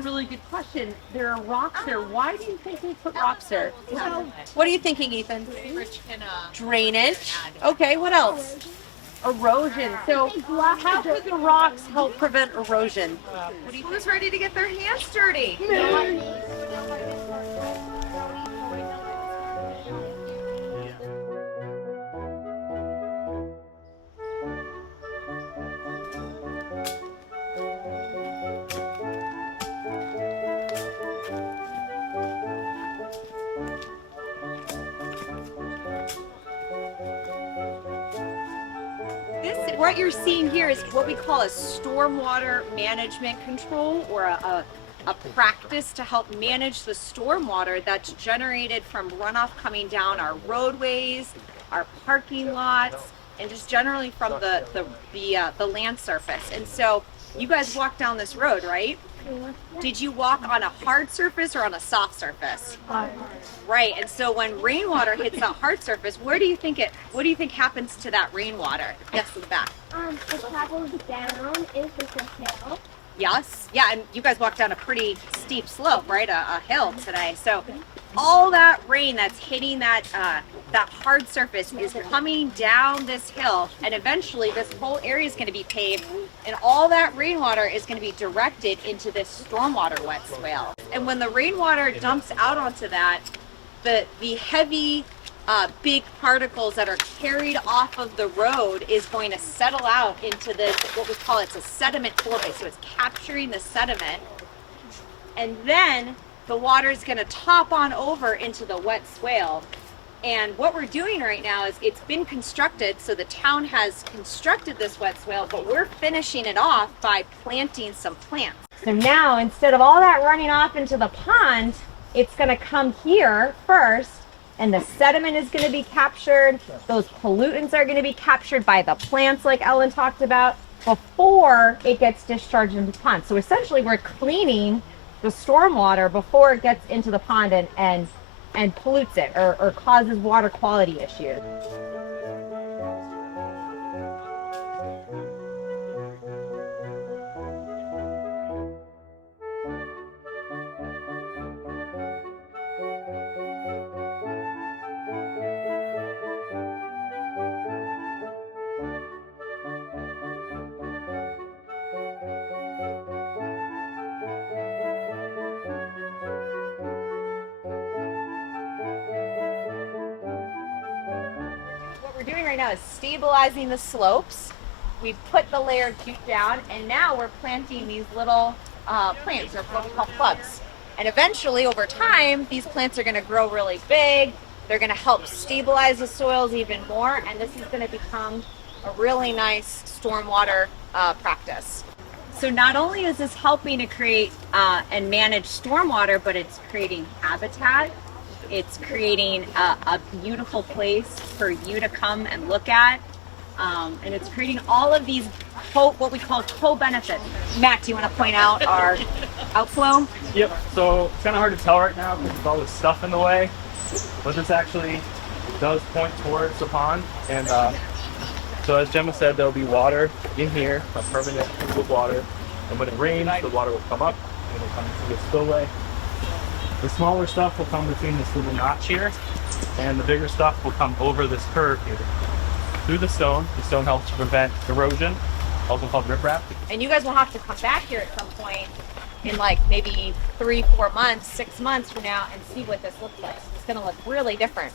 really good question. There are rocks there. Why do you think they put rocks there? What are you thinking, Ethan? Drainage. Okay, what else? Erosion. So how could the rocks help prevent erosion? Who's ready to get their hands dirty? What you're seeing here is what we call a stormwater management control, or a practice to help manage the stormwater that's generated from runoff coming down our roadways, our parking lots, and just generally from the land surface. And so you guys walk down this road, right? Did you walk on a hard surface or on a soft surface? Hard. Right. And so when rainwater hits that hard surface, what do you think happens to that rainwater? Yes, in the back. It travels down. Is this a hill? Yes. Yeah, and you guys walked down a pretty steep slope, right? A hill today. So all that rain that's hitting that hard surface is coming down this hill, and eventually this whole area is going to be paved, and all that rainwater is going to be directed into this stormwater wet swale. And when the rainwater dumps out onto that, the heavy big particles that are carried off of the road is going to settle out into this, what we call, it's a sediment forebay. So it's capturing the sediment, and then the water is going to top on over into the wet swale. And what we're doing right now is it's been constructed, so the town has constructed this wet swale, but we're finishing it off by planting some plants. So now, instead of all that running off into the pond, it's going to come here first, and the sediment is going to be captured. Those pollutants are going to be captured by the plants, like Ellen talked about, before it gets discharged into the pond. So essentially, we're cleaning the stormwater before it gets into the pond and pollutes it or causes water quality issues. What we're doing right now is stabilizing the slopes. We've put the layered jute down, and now we're planting these little plants, or what we call plugs. And eventually, over time, these plants are going to grow really big. They're going to help stabilize the soils even more, and this is going to become a really nice stormwater practice. So not only is this helping to create and manage stormwater, but it's creating habitat. It's creating a beautiful place for you to come and look at. And it's creating all of these what we call co-benefits. Matt, do you want to point out our outflow? Yep, so it's kind of hard to tell right now because there's all this stuff in the way, but this actually does point towards the pond. And so as Gemma said, there'll be water in here, a permanent pool of water. And when it rains, the water will come up and it'll come through the spillway. The smaller stuff will come between this little notch here, and the bigger stuff will come over this curve here. Through the stone. The stone helps to prevent erosion, also called riprap. And you guys will have to come back here at some point in like maybe 3-4 months, 6 months from now, and see what this looks like. It's going to look really different.